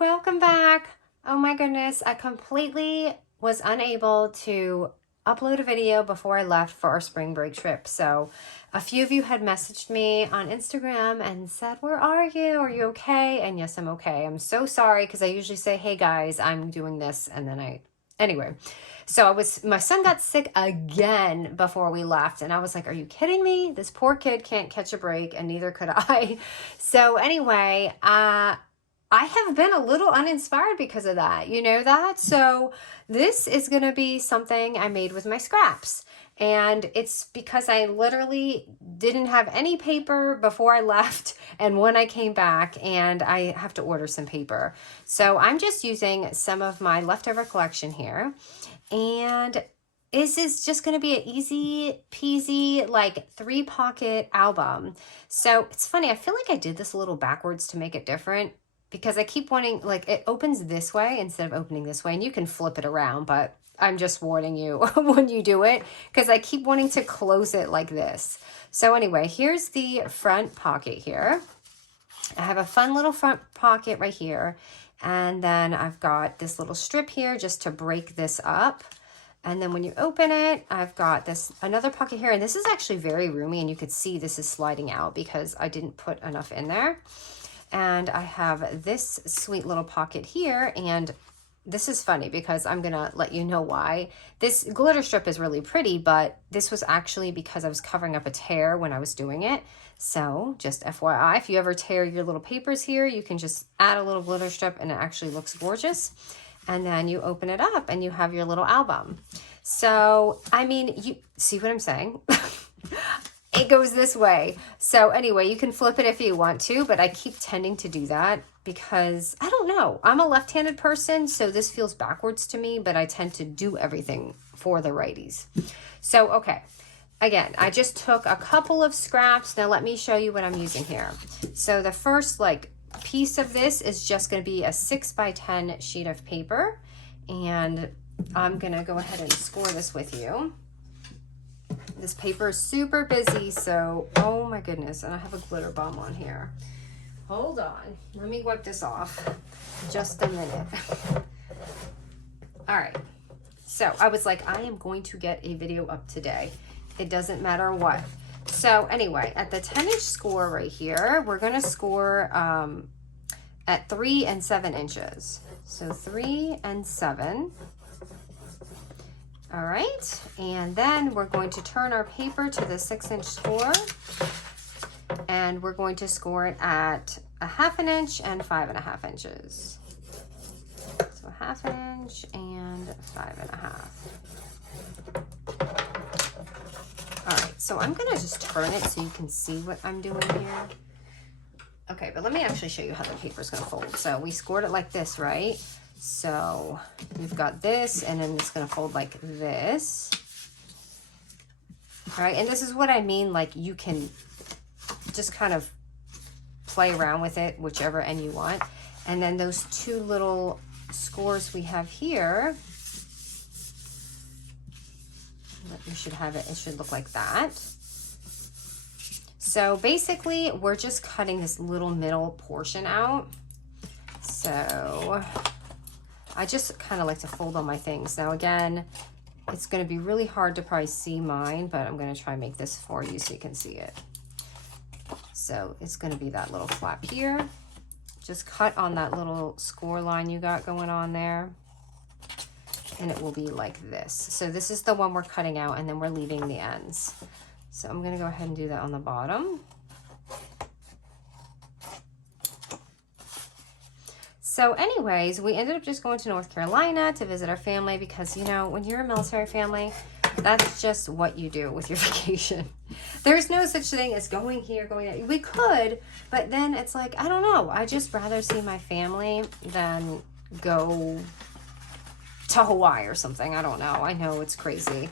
welcome back. Oh my goodness, I completely was unable to upload a video before I left for our spring break trip. So a few of you had messaged me on Instagram and said, where are you? Are you okay? And yes, I'm okay. I'm so sorry because I usually say, hey guys, I'm doing this. And then anyway. So my son got sick again before we left. And I was like, are you kidding me? This poor kid can't catch a break and neither could I. So anyway, I have been a little uninspired because of that. You know that? So this is going to be something I made with my scraps. And it's because I literally didn't have any paper before I left and when I came back, and I have to order some paper. So I'm just using some of my leftover collection here. And this is just going to be an easy peasy, like 3-pocket album. So it's funny. I feel like I did this a little backwards to make it different, because I keep wanting, like, it opens this way instead of opening this way, and you can flip it around, but I'm just warning you when you do it, because I keep wanting to close it like this. So anyway, here's the front pocket here. I have a fun little front pocket right here, and then I've got this little strip here just to break this up. And then when you open it, I've got another pocket here, and this is actually very roomy, and you could see this is sliding out because I didn't put enough in there. And I have this sweet little pocket here, and this is funny because I'm gonna let you know why. This glitter strip is really pretty, but this was actually because I was covering up a tear when I was doing it. So just FYI, if you ever tear your little papers here, you can just add a little glitter strip and it actually looks gorgeous. And then you open it up and you have your little album. So, I mean, you see what I'm saying? It goes this way. So anyway, you can flip it if you want to, but I keep tending to do that because I don't know. I'm a left-handed person, so this feels backwards to me, but I tend to do everything for the righties. So, okay. Again, I just took a couple of scraps. Now let me show you what I'm using here. So the first piece of this is just going to be a 6x10 sheet of paper, and I'm going to go ahead and score this with you. This paper is super busy, so, oh my goodness, and I have a glitter bomb on here. Hold on, let me wipe this off. Just a minute. All right, so I was like, I am going to get a video up today. It doesn't matter what. So anyway, at the 10-inch score right here, we're gonna score at 3 and 7 inches. So 3 and 7. All right, and then we're going to turn our paper to the 6-inch score, and we're going to score it at 1/2 inch and 5.5 inches. So 1/2 inch and 5.5. All right, so I'm gonna just turn it so you can see what I'm doing here. Okay, but let me actually show you how the paper's gonna fold. So we scored it like this, right? So we've got this, and then it's gonna fold like this. All right, and this is what I mean, like you can just kind of play around with it, whichever end you want. And then those two little scores we have here, you should have it should look like that. So basically, we're just cutting this little middle portion out. So I just kind of like to fold all my things. Now again, it's going to be really hard to probably see mine, but I'm going to try and make this for you so you can see it. So it's going to be that little flap here. Just cut on that little score line you got going on there. And it will be like this. So this is the one we're cutting out, and then we're leaving the ends. So I'm going to go ahead and do that on the bottom. So anyways, we ended up just going to North Carolina to visit our family because, you know, when you're a military family, that's just what you do with your vacation. There's no such thing as going here, going there. We could, but then it's like, I don't know. I just rather see my family than go to Hawaii or something. I don't know. I know it's crazy,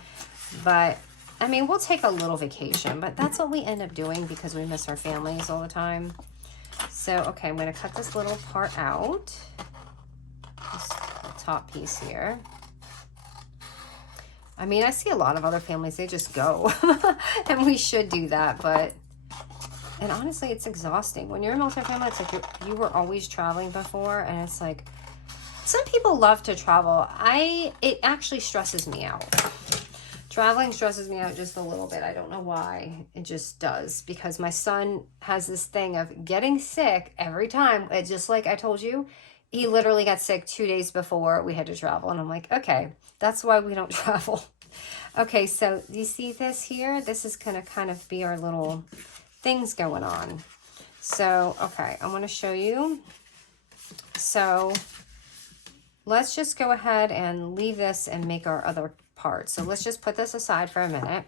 but I mean, we'll take a little vacation, but that's what we end up doing because we miss our families all the time. So, okay, I'm going to cut this little part out, this top piece here. I mean, I see a lot of other families, they just go, and we should do that, but And honestly, it's exhausting. When you're a multifamily, it's like you were always traveling before, and it's like, some people love to travel. It actually stresses me out. Traveling stresses me out just a little bit. I don't know why. It just does. Because my son has this thing of getting sick every time. It's just like I told you, he literally got sick 2 days before we had to travel. And I'm like, okay, that's why we don't travel. Okay, so you see this here? This is going to kind of be our little things going on. So, okay, I want to show you. So let's just go ahead and leave this and make our other part. So let's just put this aside for a minute.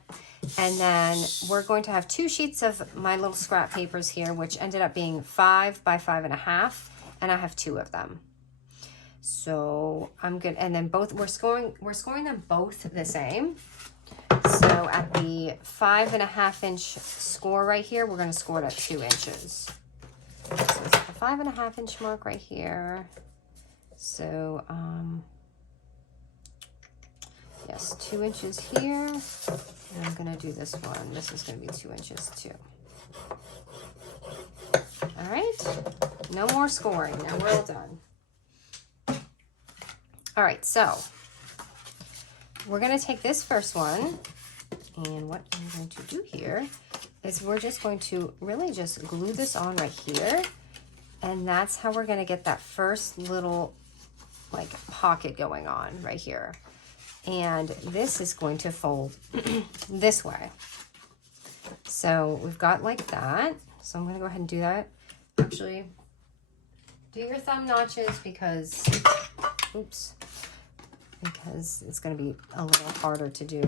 And then we're going to have 2 sheets of my little scrap papers here, which ended up being 5 by 5.5. And I have 2 of them. So I'm good. And then both, we're scoring them both the same. So at the 5.5 inch score right here, we're going to score it at 2 inches. So it's the 5.5 inch mark right here. So, yes, 2 inches here. And I'm going to do this one. This is going to be 2 inches too. All right. No more scoring. Now we're all done. All right. So we're going to take this first one. And what I'm going to do here is we're just going to really just glue this on right here. And that's how we're going to get that first little like pocket going on right here. And this is going to fold this way. So we've got like that. So I'm going to go ahead and do that. Actually, do your thumb notches because, oops, because it's going to be a little harder to do.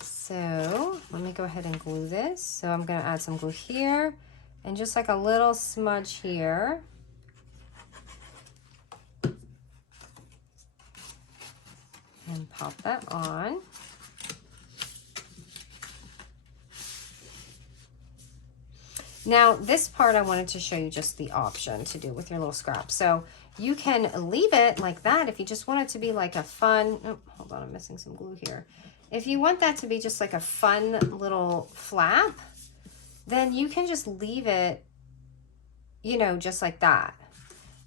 So let me go ahead and glue this. So I'm going to add some glue here and just like a little smudge here. And pop that on. Now this part I wanted to show you just the option to do with your little scrap. So you can leave it like that if you just want it to be like a fun, oh, hold on, I'm missing some glue here. If you want that to be just like a fun little flap, then you can just leave it, you know, just like that.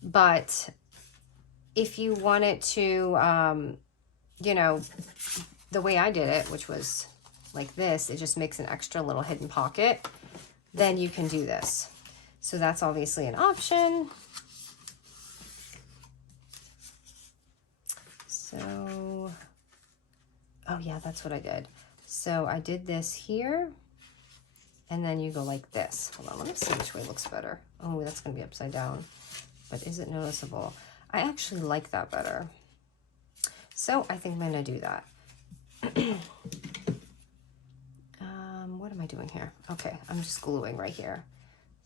But if you want it to, you know, the way I did it, which was like this, it just makes an extra little hidden pocket, then you can do this. So that's obviously an option. So, oh yeah, that's what I did. So I did this here, and then you go like this. Hold on, let me see which way looks better. Oh, that's gonna be upside down, but is it noticeable? I actually like that better. So I think I'm gonna do that. What am I doing here? Okay, I'm just gluing right here.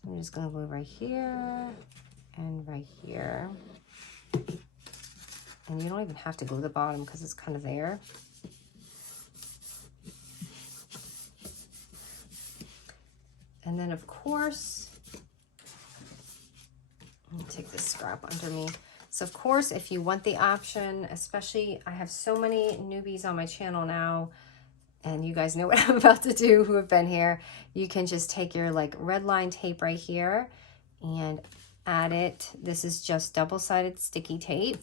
I'm just gonna glue right here and right here. And you don't even have to glue the bottom because it's kind of there. And then of course, let me take this scrap under me. So of course, if you want the option, especially I have so many newbies on my channel now, and you guys know what I'm about to do who have been here, you can just take your like red line tape right here and add it. This is just double-sided sticky tape,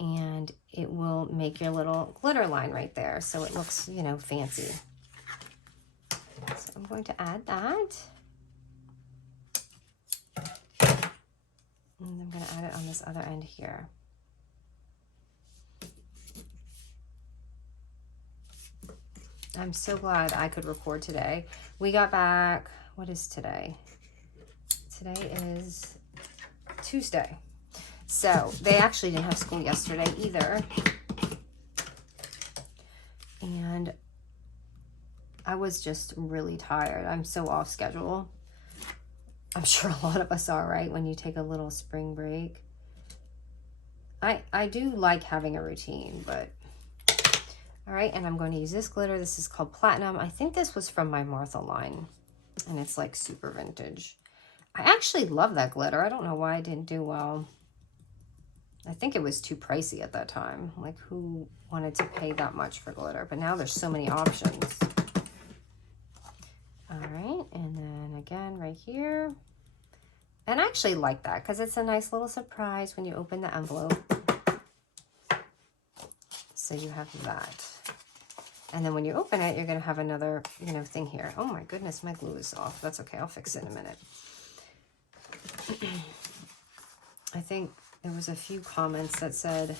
and it will make your little glitter line right there. So it looks, you know, fancy. So I'm going to add that. And I'm going to add it on this other end here. I'm so glad I could record today. We got back, what is today? Today is Tuesday. So they actually didn't have school yesterday either. And I was just really tired. I'm so off schedule. I'm sure a lot of us are, right? When you take a little spring break. I do like having a routine, but all right, and I'm going to use this glitter. This is called Platinum. I think this was from my Martha line, and it's like super vintage. I actually love that glitter. I don't know why I didn't do well. I think it was too pricey at that time. Like, who wanted to pay that much for glitter? But now there's so many options. All right, and then again right here. And I actually like that because it's a nice little surprise when you open the envelope. So you have that. And then when you open it, you're going to have another, you know, thing here. Oh my goodness, my glue is off. That's okay. I'll fix it in a minute. I think there was a few comments that said,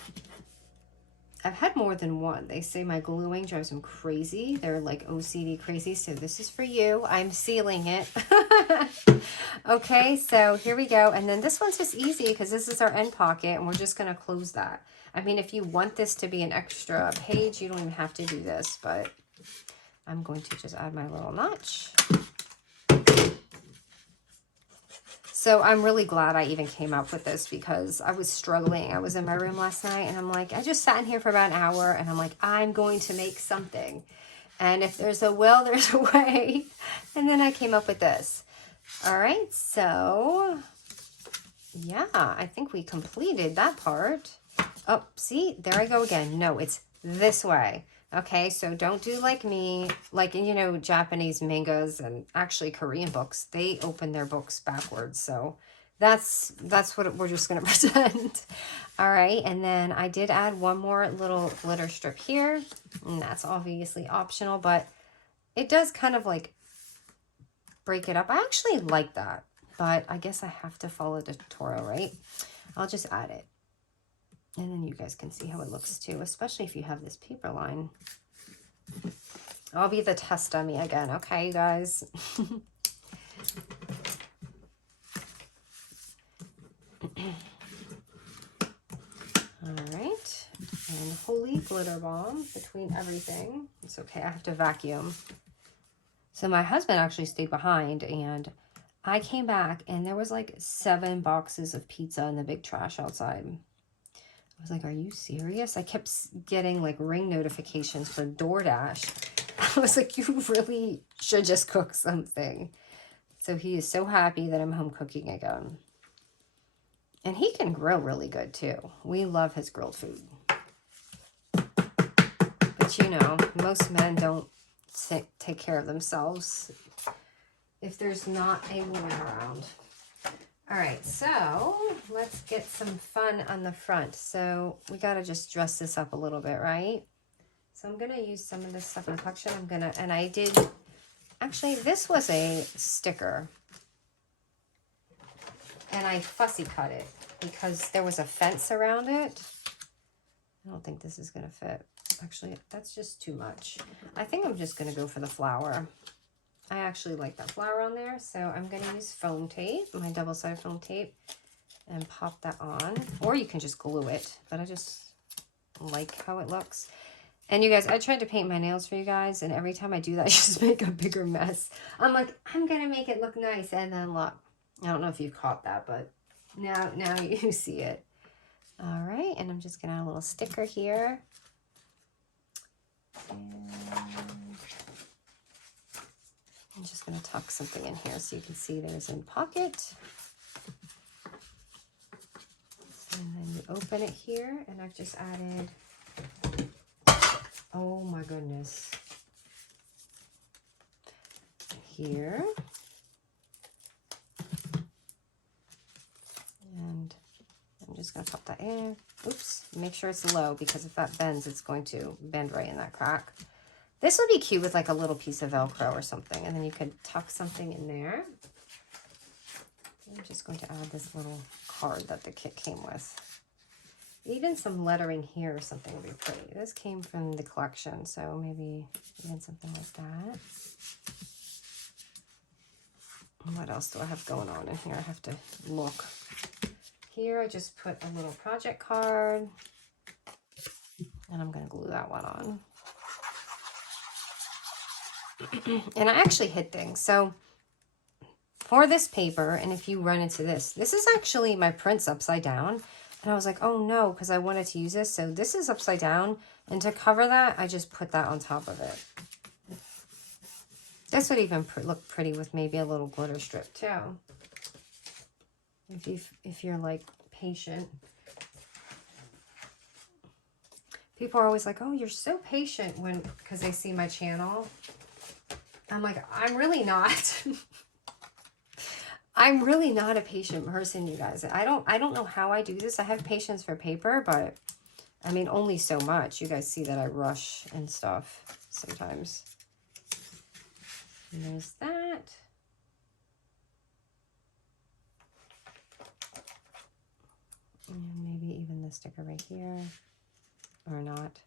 I've had more than one. They say my gluing drives them crazy. They're like OCD crazy. So this is for you. I'm sealing it. Okay, so here we go. And then this one's just easy because this is our end pocket and we're just going to close that. I mean, if you want this to be an extra page, you don't even have to do this, but I'm going to just add my little notch. So I'm really glad I even came up with this because I was struggling. I was in my room last night and I'm like, I just sat in here for about an hour and I'm like, I'm going to make something. And if there's a will, there's a way. And then I came up with this. All right, so yeah, I think we completed that part. Oh, see, there I go again. No, it's this way. Okay, so don't do like me, like, you know, Japanese mangas and actually Korean books, they open their books backwards. So that's what we're just going to pretend. All right, and then I did add one more little glitter strip here, and that's obviously optional, but it does kind of like break it up. I actually like that, but I guess I have to follow the tutorial, right? I'll just add it. And then you guys can see how it looks too, especially if you have this paper line. I'll be the test dummy again, okay, you guys? All right, and holy glitter bomb between everything. It's okay, I have to vacuum. So my husband actually stayed behind and I came back and there was like 7 boxes of pizza in the big trash outside. I was like, are you serious? I kept getting like ring notifications for DoorDash. I was like, you really should just cook something. So he is so happy that I'm home cooking again. And he can grill really good too. We love his grilled food. But you know, most men don't take care of themselves if there's not a woman around. All right, so let's get some fun on the front. So we got to just dress this up a little bit, right? So I'm going to use some of this stuff in the collection. And I did, actually, this was a sticker. And I fussy cut it because there was a fence around it. I don't think this is going to fit. Actually, that's just too much. I think I'm just going to go for the flower. I actually like that flower on there, so I'm going to use foam tape, my double-sided foam tape, and pop that on. Or you can just glue it, but I just like how it looks. And you guys, I tried to paint my nails for you guys, and every time I do that, I just make a bigger mess. I'm like, I'm going to make it look nice, and then look. I don't know if you've caught that, but now you see it. All right, and I'm just going to add a little sticker here. And I'm just going to tuck something in here so you can see there's a pocket. And then you open it here, and I've just added, oh my goodness, here. And I'm just going to pop that in. Oops, make sure it's low because if that bends, it's going to bend right in that crack. This would be cute with like a little piece of Velcro or something, and then you could tuck something in there. I'm just going to add this little card that the kit came with. Even some lettering here or something would be pretty. This came from the collection, so maybe even something like that. What else do I have going on in here? I have to look. Here I just put a little project card, and I'm going to glue that one on. And I actually hid things. So for this paper, and if you run into this is actually my prints upside down. And I was like, oh no, because I wanted to use this. So this is upside down. And to cover that, I just put that on top of it. This would even look pretty with maybe a little glitter strip too. If you're like patient. People are always like, oh, you're so patient because they see my channel. I'm like, I'm really not. I'm really not a patient person, you guys. I don't know how I do this. I have patience for paper, but I mean, only so much. You guys see that I rush and stuff sometimes. And there's that. And maybe even the sticker right here, or not.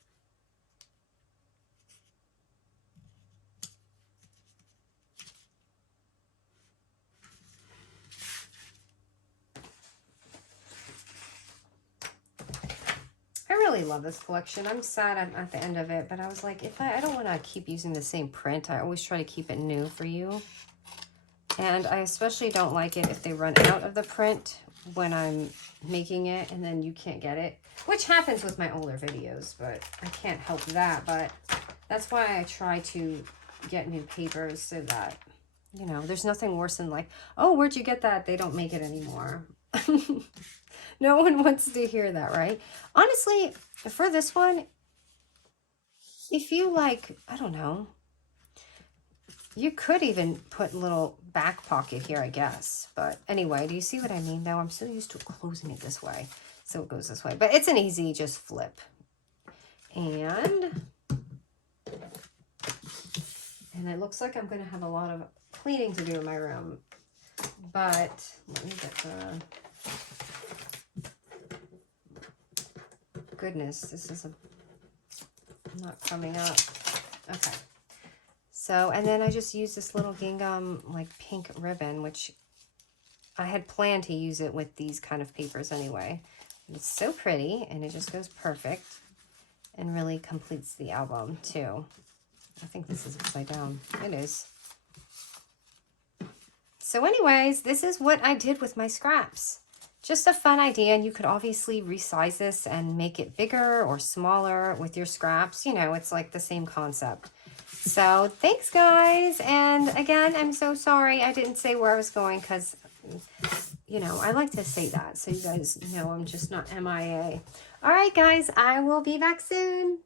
I really love this collection. I'm sad I'm at the end of it, but I was like, if I don't want to keep using the same print. I always try to keep it new for you. And I especially don't like it if they run out of the print when I'm making it and then you can't get it, which happens with my older videos, but I can't help that. But that's why I try to get new papers so that, you know, there's nothing worse than like, oh, where'd you get that? They don't make it anymore. No one wants to hear that, right? Honestly, for this one, if you like, I don't know, you could even put a little back pocket here, I guess. But anyway, do you see what I mean though? I'm so used to closing it this way. So it goes this way. But it's an easy just flip. And it looks like I'm going to have a lot of cleaning to do in my room. But let me get the... Goodness, this is not coming up. Okay. So, and then I just use this little gingham, like pink ribbon, which I had planned to use it with these kind of papers anyway. It's so pretty, and it just goes perfect and really completes the album too. I think this is upside down. It is. So anyways, this is what I did with my scraps. Just a fun idea, and you could obviously resize this and make it bigger or smaller with your scraps. You know, it's like the same concept. So thanks, guys. And again, I'm so sorry I didn't say where I was going because, you know, I like to say that so you guys know I'm just not MIA. All right, guys, I will be back soon.